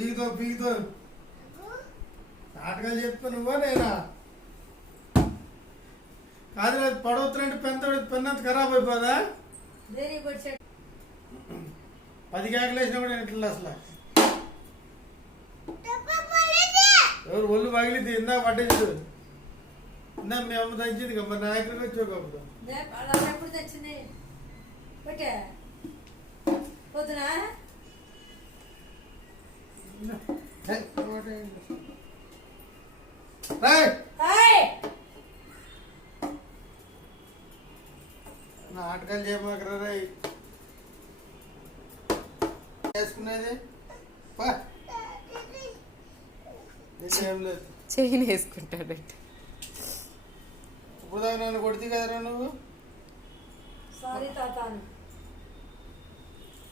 పీకుతో నాటకాలు చెప్తా నువ్వా నేనా? కాదు పడవుతున్నట్టు పెన్నంత ఖరాబ్ అయిపోదా? 10 కేకలు వేసినా కూడా ఇట్లా అసలు ఎవరు ఒళ్ళు పగిలింది ఇందా పట్టేది ఇందా మీ అమ్మ తెచ్చింది కదా మరి నా దగ్గరికి వచ్చేకప్పుడు ఎప్పుడు తెచ్చింది పొద్దున నాటకాలు చేయమాకరా రాయ్ వేసుకునేది ఏం లేదు చైన్ వేసుకుంటాడు ఇప్పుడు దాకా నన్ను కొడితే కదరా నువ్వు. సారీ తాత